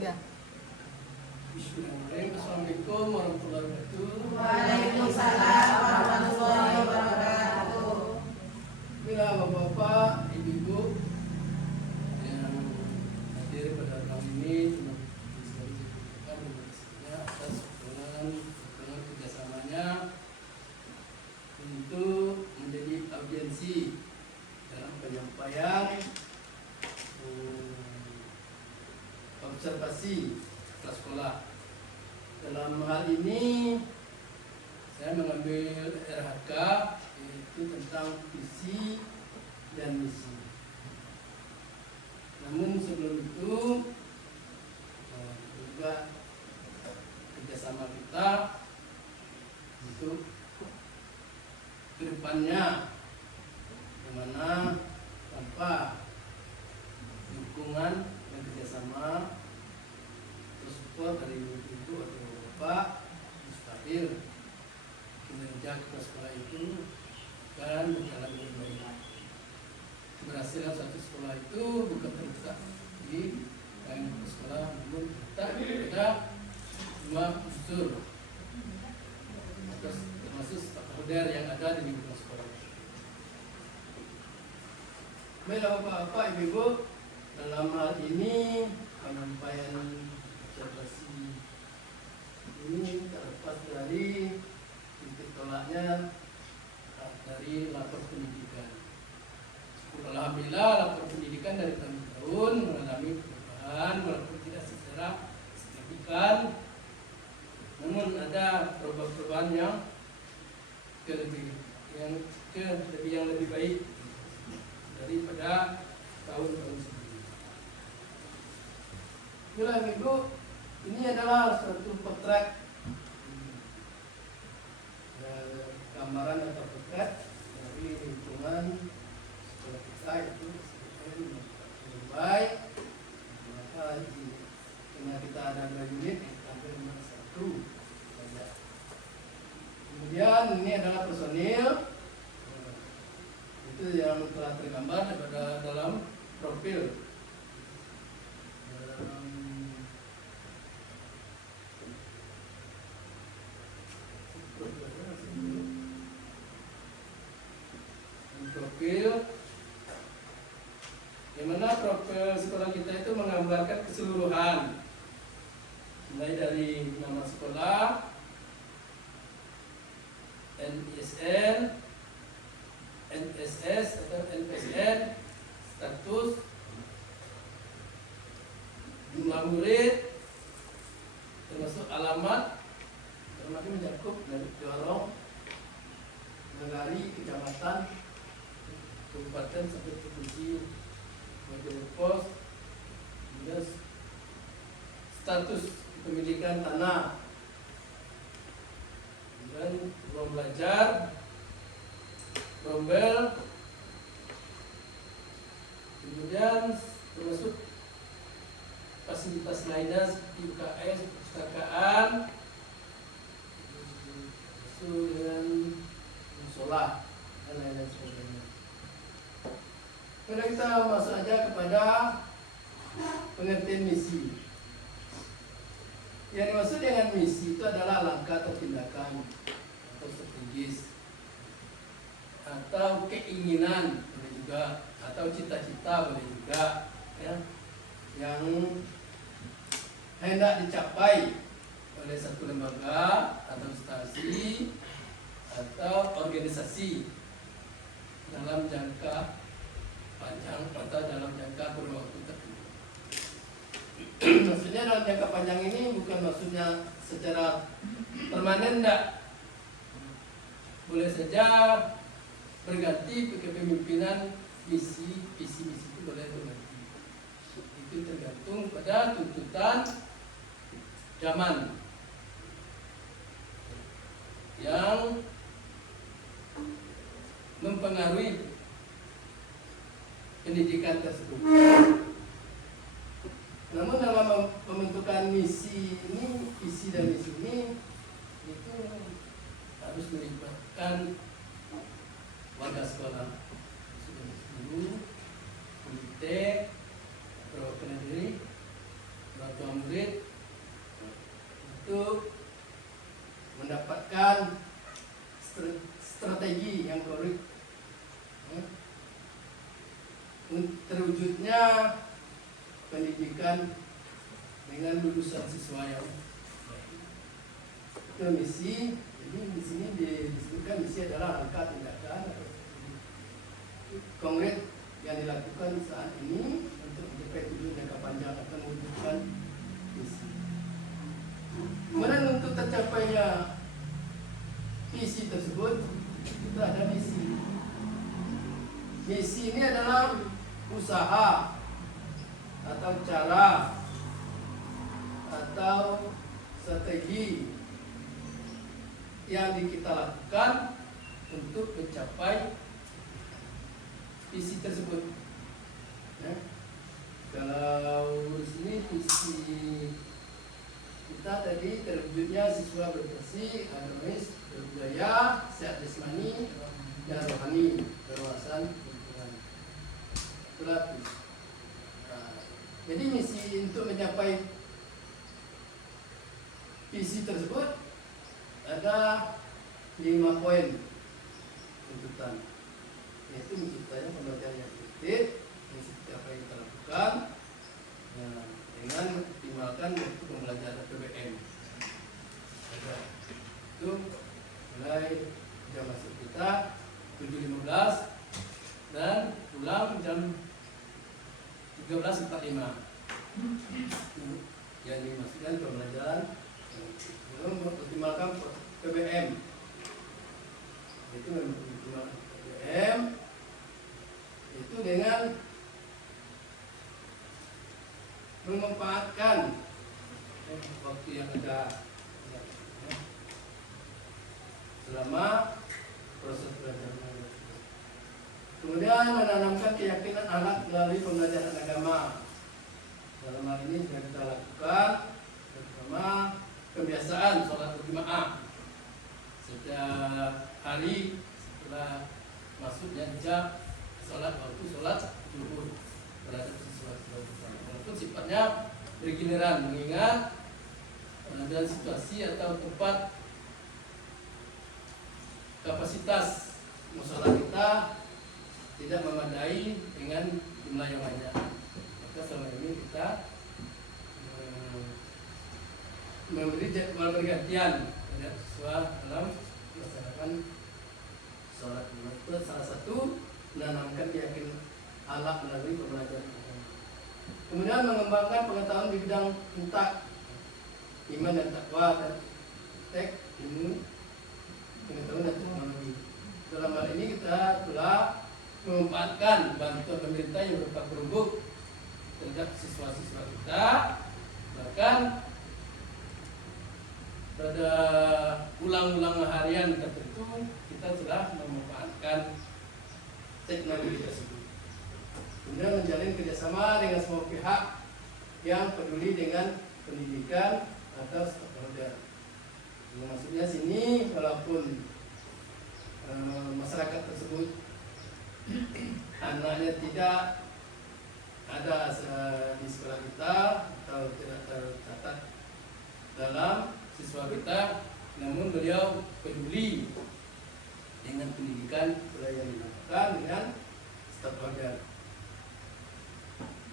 Ya. Bismillahirrahmanirrahim. Assalamualaikum warahmatullahi wabarakatuh. Waalaikumsalam warahmatullahi wabarakatuh. Bila bapak-bapak, ibu-ibu yang hadir pada malam ini, terima kasih atas dukungan kerjasamanya untuk menjadi audiensi dalam penyampaian observasi kelas sekolah. Dalam hal ini saya mengambil RHK, yaitu tentang visi dan misi. Namun sebelum itu juga kerjasama kita untuk kedepannya, di mana tanpa dukungan dan kerjasama support dari ibu atau bapak, mustahil kinerja kita sekolah itu akan berjalan dengan baik. Keberhasilan suatu sekolah itu bukan terletak di tangan sekolah, namun terletak pada dua unsur, termasuk stakeholder yang ada di lingkungan sekolah. Baiklah bapak-bapak, ibu-ibu, dalam hal ini penyampaian observasi ini terlepas dari titik tolaknya dari lapor pendidikan. Alhamdulillah lapor pendidikan dari tahun ke tahun mengalami perubahan walaupun tidak secara signifikan, namun ada perubahan yang lebih baik daripada tahun-tahun sebelumnya. Bila ibu, ini adalah suatu potret gambaran atau potret dari lingkungan sekolah kita, itu lebih baik. Maka karena kita ada 2 unit, hampir 1 saja. Kemudian ini adalah personil, itu yang telah tergambar dalam profil. Profil, di mana profil sekolah kita itu menggambarkan keseluruhan, mulai dari nama sekolah, NISN, NSS atau NPSN, status, jumlah murid, termasuk alamat, termasuk mencakup dari Jorong, Nagari, kecamatan, kabupaten sampai provinsi, kemudian pos, kemudian status kepemilikan tanah, kemudian ruang belajar, rombel, kemudian termasuk fasilitas lainnya seperti UKS, perpustakaan, dengan musola dan lain-lain sebagainya. Kalau kita masuk aja kepada pengertian misi. Yang dimaksud dengan misi itu adalah langkah atau tindakan atau strategis, atau keinginan boleh juga, atau cita-cita boleh juga, ya, yang hendak dicapai oleh satu lembaga atau instansi atau organisasi dalam jangka panjang atau dalam jangka kurun waktu tertentu. Maksudnya dalam jangka panjang ini bukan maksudnya secara permanen, enggak. Boleh saja berganti kepemimpinan, visi misi itu boleh berganti. Itu tergantung pada tuntutan zaman yang mempengaruhi pendidikan tersebut. Namun dalam pembentukan misi ini, visi dan misi ini, itu harus melibatkan warga sekolah, guru, komite, perwakilan diri, orang tua murid, murid untuk mendapatkan strategi yang korek, terwujudnya pendidikan dengan lulusan siswa yang baik. Itu misi. Jadi di sini disebutkan misi adalah rangka tindakan konkret yang dilakukan saat ini untuk mencapai tujuan jangka panjang atau mewujudkan visi. Kemudian untuk tercapainya visi tersebut kita ada misi. Misi ini adalah usaha atau cara atau strategi yang kita lakukan untuk mencapai visi tersebut. Ya. Kalau di sini visi kita tadi terwujudnya siswa berprestasi, agamis, berbudaya, sehat jasmani dan rohani, berwawasan lingkungan. Itulah visi. Jadi misi untuk mencapai visi tersebut ada 5 poin tuntutan, yaitu menciptakan pembelajaran yang efektif, misi apa yang kita lakukan, dengan optimalkan waktu pembelajaran PBM. Itu mulai jam masuk kita 7.15 dan pulang jam 13.45. Yang dimaksudkan pembelajaran belum optimalkan PBM. Itu memoptimalkan PBM itu dengan memanfaatkan waktu yang ada selama proses belajar. Kemudian menanamkan keyakinan anak melalui pembelajaran agama. Dalam hal ini sudah kita lakukan pertama kebiasaan sholat berjamaah setiap hari setelah masuknya jam sholat waktu sholat zuhur terhadap siswa walaupun sifatnya bergiliran mengingat dan situasi atau tempat kapasitas musola kita tidak memadai dengan jumlah yang banyak. Maka selama ini kita memberi jadwal bergantian terhadap siswa dalam melaksanakan sholat. Itu salah satu menanamkan keyakinan anak melalui pembelajaran. Kemudian mengembangkan pengetahuan di bidang intak, iman dan takwa dan ilmu pengetahuan dan teknologi. Dalam hal ini kita telah memanfaatkan bantuan pemerintah yang berupa Chromebook terhadap siswa-siswa kita. Bahkan pada ulang-ulang harian tertentu kita sudah memanfaatkan teknologi tersebut. Kemudian menjalin kerjasama dengan semua pihak yang peduli dengan pendidikan atau stakeholder. Maksudnya sini walaupun masyarakat tersebut anaknya tidak ada di sekolah kita atau tidak tercatat dalam siswa kita, namun beliau peduli dengan pendidikan yang dilakukan dengan stakeholder.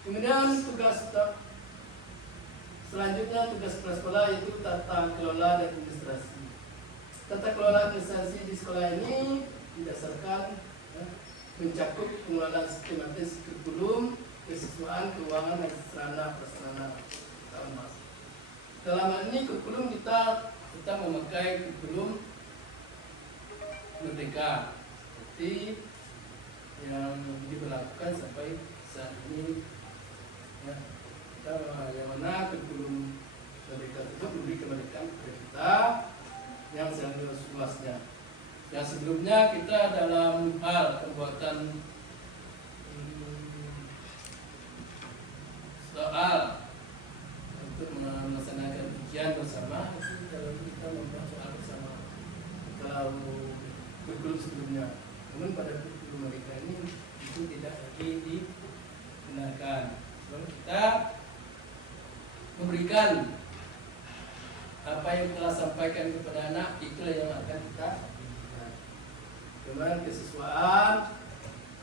Kemudian tugas selanjutnya tugas kepala sekolah yaitu tata kelola dan administrasi. Tata kelola administrasi di sekolah ini didasarkan mencakup pengelolaan sistematis kurikulum, kesiswaan, keuangan dan sarana prasarana. Dalam hal ini kurikulum kita memakai kurikulum Merdeka seperti yang diberlakukan sampai saat ini. Ya, yang mana kurikulum Merdeka tersebut memberi kemerdekaan kepada kita yang seluas-luasnya. Yang sebelumnya kita dalam hal pembuatan soal untuk melaksanakan ujian bersama, itu dalam kita membuat soal bersama kalau kurikulum sebelumnya. Namun pada kurikulum mereka ini itu tidak lagi digunakan. So, kita memberikan apa yang telah sampaikan kepada anak, itulah yang akan kita berikan. Dengan kesiswaan,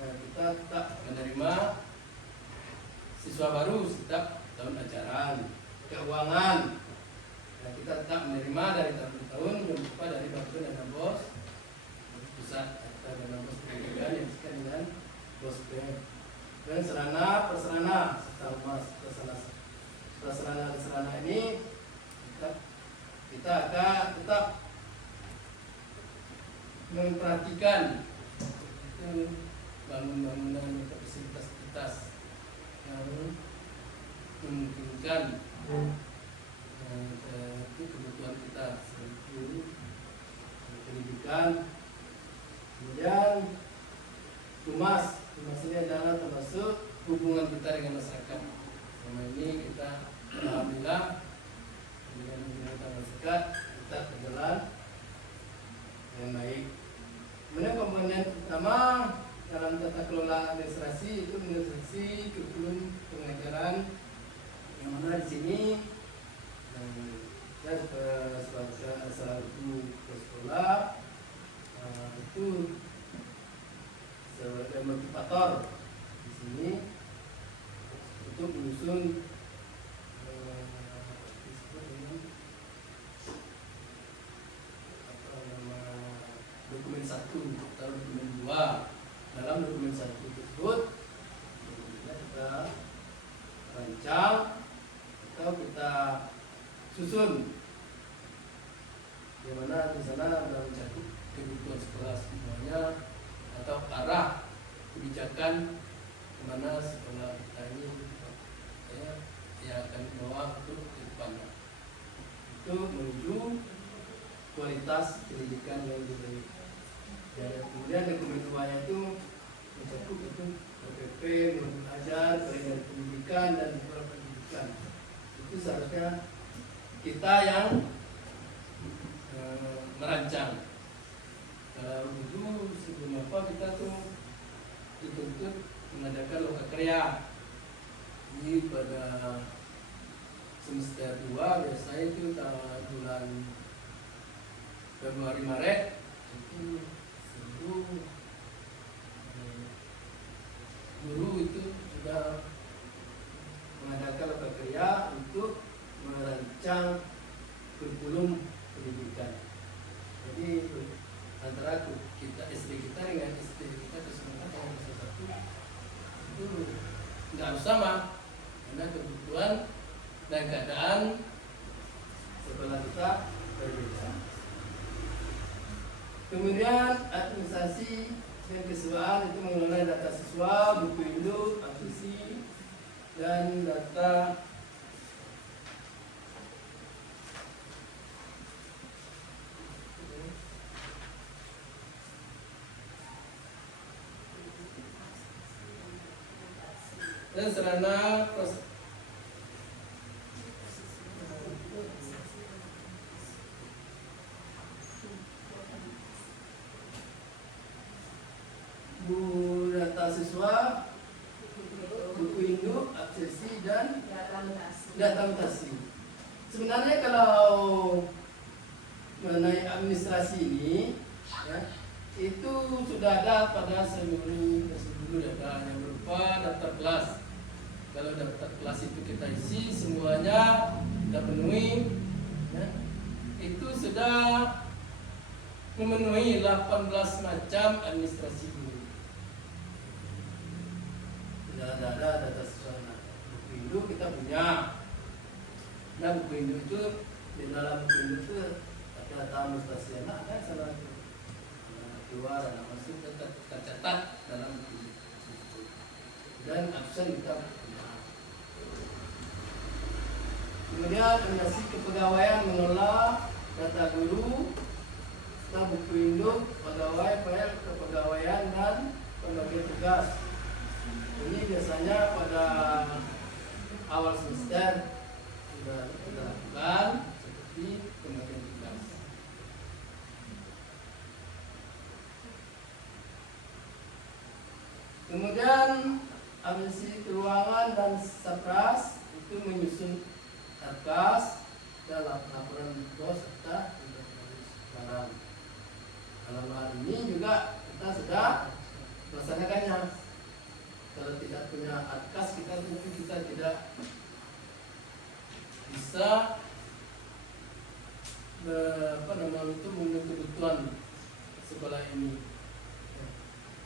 kita tetap menerima siswa baru setiap tahun ajaran. Keuangan, kita tetap menerima dari tahun ke tahun, jangan lupa dari Bapak dan Bos pusat atau dana bos pendidikan yang disebut dengan bos bank. Dan sarana prasarana serta prasarana ini kita akan tetap memperhatikan bangunan fasilitas yang memungkinkan itu kebutuhan kita seperti pendidikan. Kemudian humas ini adalah termasuk hubungan kita dengan masyarakat. Selama ini kita alhamdulillah dengan hubungan masyarakat kita berjalan dengan baik. Kemudian komponen utama dalam tata kelola administrasi itu administrasi kurikulum pengajaran, yang mana di sini ya sebagai salah satu sekolah itu sebagai motivator di sini untuk menyusun dokumen 1 atau dokumen 2. Dalam dokumen 1 tersebut kita rancang atau kita susun, di mana di sana ada mencakup kebutuhan sekolah semuanya atau arah kebijakan kemana sekolah kita ini yang akan dibawa untuk ke depannya, itu menuju kualitas pendidikan yang lebih baik. Dan kemudian dokumen 2 itu mencakup itu PPP, modul ajar, kalender pendidikan dan program pendidikan. Itu seharusnya kita yang merancang. Kalau dulu sebelum apa kita tuh dituntut mengadakan lokakarya. Ini pada semester 2 biasanya itu bulan Februari Maret itu seluruh guru itu sudah mengadakan lokakarya untuk merancang kurikulum pendidikan. Jadi antara kita SD kita dengan SD kita keseluruhan yang satu itu nggak harus sama, karena kebutuhan dan keadaan sekolah kita berbeda. Kemudian administrasi dan kesiswaan itu mengelola data siswa, buku induk, absensi, dan data dan sarana data siswa, buku induk, absensi, dan data mutasi. Sebenarnya kalau mengenai administrasi ini, ya, itu sudah ada pada seluruh data yang berupa daftar kelas. Kalau daftar kelas itu kita isi semuanya kita penuhi, ya, itu sudah memenuhi 18 macam administrasi guru. Sudah ada data siswa. Buku induk kita punya. Nah, buku induk itu di dalam buku induk itu data administrasi anak ada salah satu keluar dan masuk tercatat dalam buku induk. Dan absen kita punya. Kemudian administrasi kepegawaian mengelola data guru, serta buku induk, pegawai, file kepegawaian dan pembagian tugas. Ini biasanya pada awal semester sudah kita lakukan seperti pembagian tugas. Kemudian administrasi keuangan dan sapras itu menyusun Atkas dan laporan bos serta inventaris barang. Dalam hal ini juga kita sudah melaksanakannya. Kalau tidak punya atkas kita mungkin kita tidak bisa untuk memenuhi kebutuhan sekolah ini.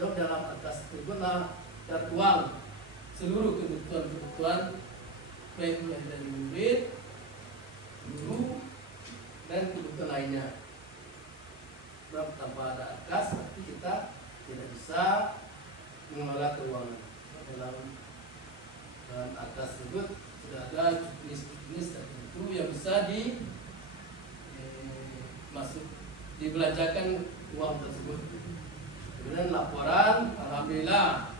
So, dalam atkas tersebutlah tertuang seluruh kebutuhan baik mulai dari murid, guru, dan kebutuhan lainnya. Sebab tanpa ada atkas, berarti kita tidak bisa mengelola keuangan. Dalam atkas tersebut sudah ada jenis tertentu yang bisa dibelanjakan uang tersebut. Kemudian laporan, alhamdulillah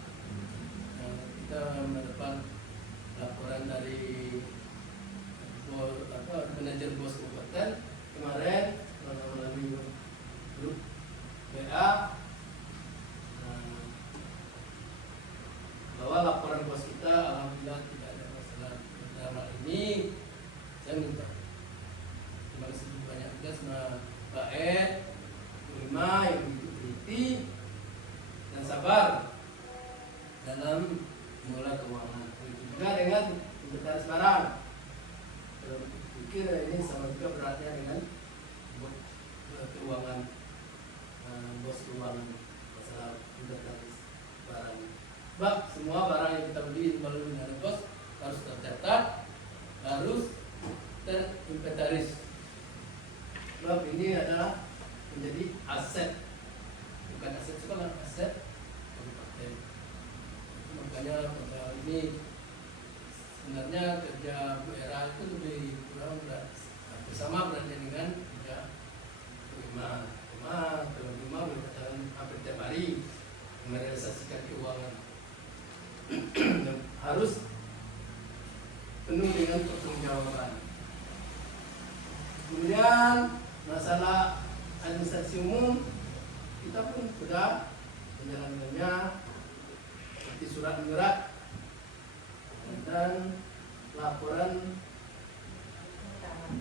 kita mendapat laporan dari manajer bos kabupaten kemarin melalui grup WA bahwa laporan bos kita alhamdulillah tidak ada masalah. Dalam hal ini saya minta terima kasih banyak juga sama Pak Ed, Bu Rima yang begitu teliti dan sabar dalam mengelola keuangan. Begitu juga dengan inventaris barang. Pikir ini sama juga beratnya dengan keuangan bos keuangan masalah inventaris barang. Bak, semua barang yang kita beli melalui dana bos harus tercatat, harus terinventaris. Sebab ini adalah menjadi aset, bukan aset sekolah, aset kabupaten. Makanya pada ini sebenarnya kerja Bu Era itu lebih kurang bersama beratnya dengan kerja Rima. Kalau Rima berkatakan hampir tiap hari merealisasikan keuangan. Harus penuh dengan pertanggungjawaban. Kemudian masalah administrasi umum kita pun sudah menjalankannya seperti surat menyurat dan laporan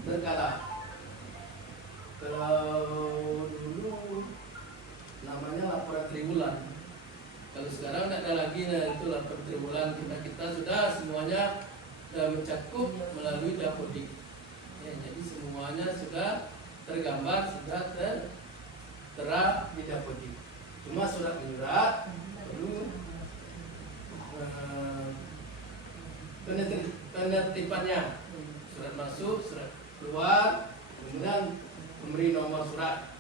berkala. Kalau dulu namanya laporan triwulan, kalau sekarang tidak ada lagi, itu laporan triwulan. Kita sudah semuanya mencakup melalui Dapodik. Ya, jadi semuanya sudah tergambar, sudah tertera di Dapodik. Cuma surat menyurat perlu penertibannya, surat masuk, surat keluar, kemudian memberi nomor surat.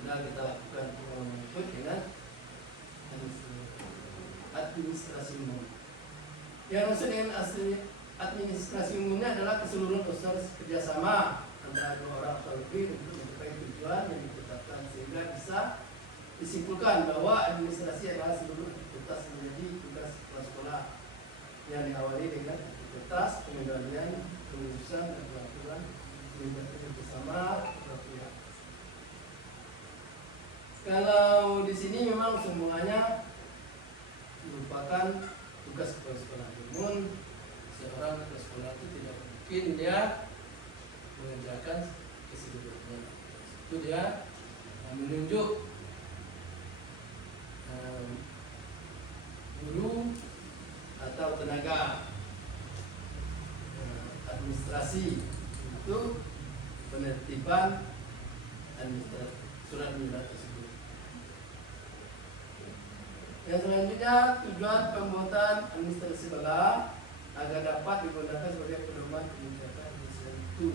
Sudah kita lakukan ikut dengan administrasi umum. Yang maksud dengan administrasi umumnya adalah keseluruhan proses kerjasama antara dua orang atau lebih untuk mencapai tujuan yang ditetapkan, sehingga bisa disimpulkan bahwa administrasi adalah seluruh aktivitas menjadi tugas kepala sekolah yang diawali dengan aktivitas pengendalian, pengurusan dan pengaturan melibatkan bersama dua pihak. Kalau di sini memang semuanya merupakan tugas kepala sekolah. Namun seorang kepala sekolah itu tidak mungkin dia mengerjakan keseluruhannya. Itu dia menunjuk guru atau tenaga administrasi untuk penertiban administrasi surat menyurat tersebut. Yang selanjutnya, tujuan pembuatan administrasi sekolah agar dapat digunakan sebagai pedoman kebijakan itu.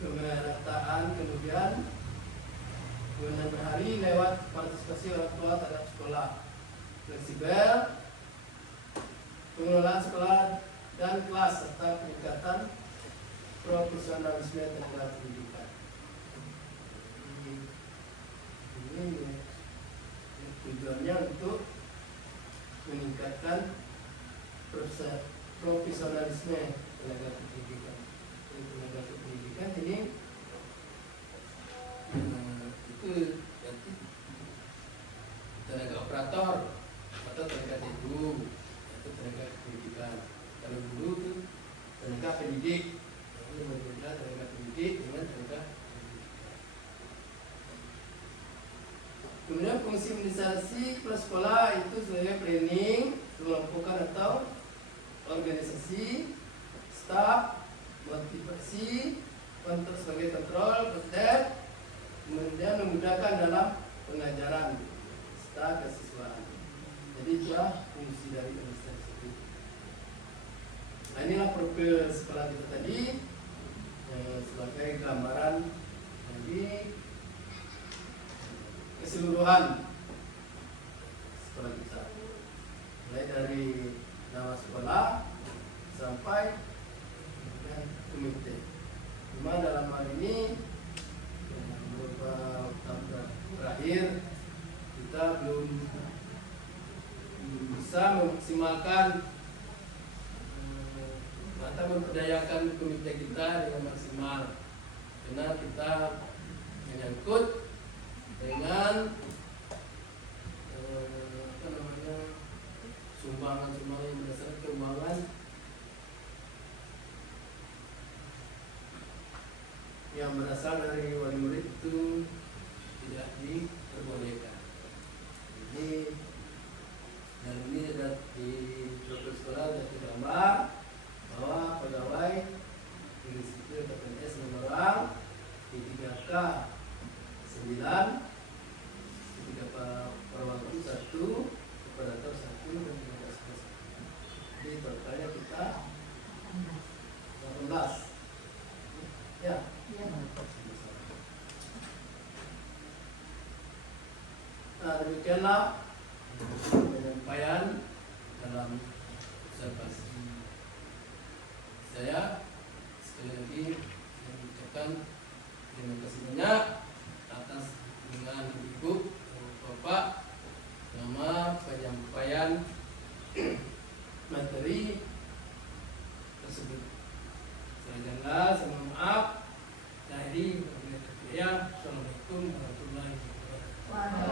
Pemerataan kemudian penggunaan hari lewat partisipasi orang tua terhadap sekolah, fleksibel, pengelolaan sekolah dan kelas serta peningkatan profesionalisme tenaga pendidikan. Ini tujuannya untuk meningkatkan profesionalisme tenaga pendidikan. Tenaga pendidikan ini itu tenaga operator atau tenaga guru, itu tenaga pendidikan. Kalau guru itu tenaga pendidik. Ini berbeda tenaga pendidik dengan tenaga pendidikan. Kemudian fungsi administrasi kepala sekolah itu sebagai planning, mengelompokkan atau organisasi, staf, motivasi, untuk sebagai kontrol, konten, kemudian memudahkan dalam pengajaran serta kesiswaan. Jadi itulah fungsi dari administrasi itu. Nah, inilah profil sekolah kita tadi sebagai gambaran dari keseluruhan sekolah kita, mulai dari nama sekolah sampai dengan komite. Cuma dalam hal ini beberapa tahun terakhir kita belum bisa memaksimalkan atau memperdayakan komite kita dengan maksimal, karena kita menyangkut dengan sumbangan-sumbangan yang berdasarkan keuangan yang berasal dari wali murid itu tidak diperbolehkan. Jadi dan ini ada di profil sekolah ada gambar bahwa pegawai di situ KPNS 6 orang, di 3K 9, di 3 perwakilan 1, operator 1 dan 13 1. Jadi totalnya kita 18. Ya. Nah, demikianlah penyampaian dalam observasi saya. Sekali lagi saya mengucapkan terima kasih banyak atas dengan Ibu Bapak nama penyampaian materi tersebut. Saya mohon maaf. Assalamualaikum warahmatullahi wabarakatuh.